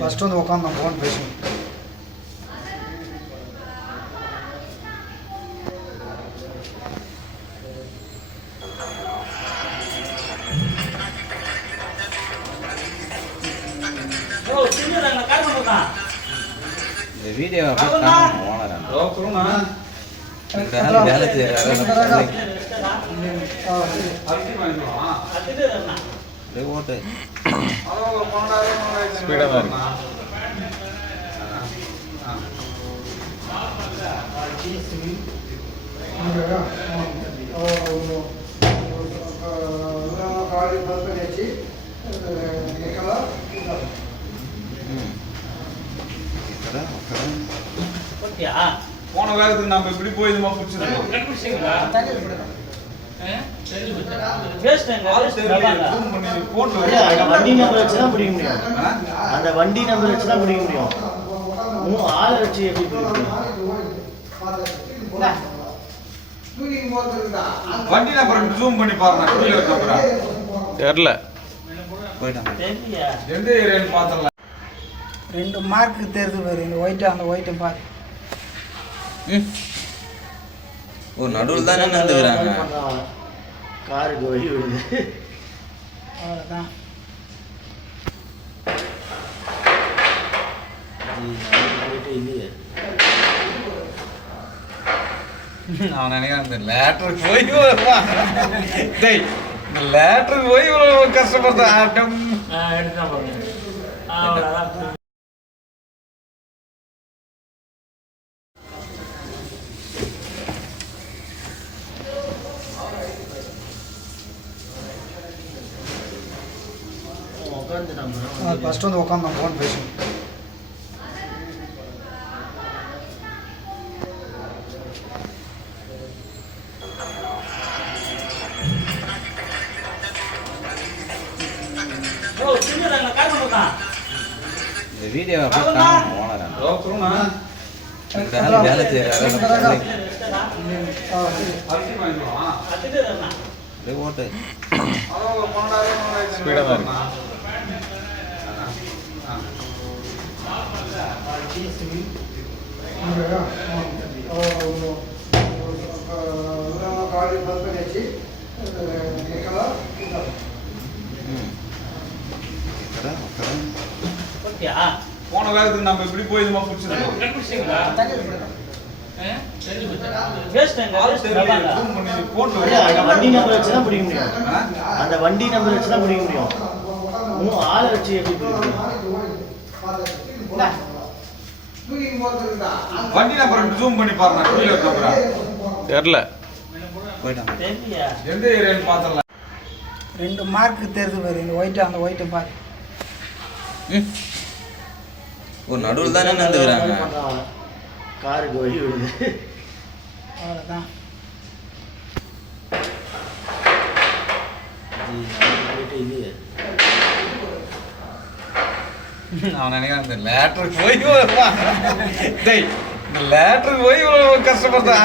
First வந்து உட்காந்து phone பேசுவோம். இந்த வீடியோ வேலை செய்யறாரு ஓட்டு ஸ்பீடாக தான் இருக்கு. போன வேகத்துக்கு நம்ம இப்படி போய் இதுமா பிடிச்சிருக்கோம். வண்டி நம்பர் வச்சு தான் பிடிக்க முடியும். அந்த வண்டி நம்பர் வச்சு தான் பிடிக்க முடியும். ஆளை வச்சு எப்படி வண்டி நம்பர் ஜூம் பண்ணி பாருங்க. தெரியல எந்த ஏரியான்னு பார்த்தலாம். 2 மார்க்கு தெரியுது பாரு. இந்த ஒயிட்டு அந்த ஒயிட்டை பாரு. ஒரு நடுவில் தானே நடந்துக்கிறாங்க. காருக்கு வழி விடுது. அவ்வளோதான். இல்லையே அவன் நினைக்கிறான் இந்த லேட்டருக்கு போய் வருவான். டேய் இந்த லேட்டருக்கு போய் இவ்வளோ கஷ்டப்படுறேன். ஃபஸ்ட்டு வந்து உட்காந்து ஃபோன் பேசுவோம். இந்த வீடியோ வேலை செய்யறாரு ஓட்டு ஸ்பீடாக தான் இருக்கு. போன வேகத்துக்கு நம்ம இப்படி போய் இதுமா பிடிச்சிருக்கோம். வண்டி நம்பர் வச்சு தான் பிடிக்க முடியும். அந்த வண்டி நம்பர் வச்சு தான் பிடிக்க முடியும். ஆளை வச்சு எப்படி வண்டி நம்பர் ஜூம் பண்ணி பாருங்க. தெரியல எந்த ஏரியான்னு பார்த்தலாம். 2 மார்க்கு தெரியுது பாரு. இந்த ஒயிட்டு அந்த ஒயிட்டை பாரு. ஒரு நடுவில் தானே நடந்துக்கிறாங்க. காருக்கு வழி விடுது. அவ்வளோதான். இல்லையே அவன் நினைக்கிறான் இந்த லேட்டருக்கு போய் வருவான். டேய் இந்த லேட்டருக்கு போய் இவ்வளோ கஷ்டப்படுறேன்.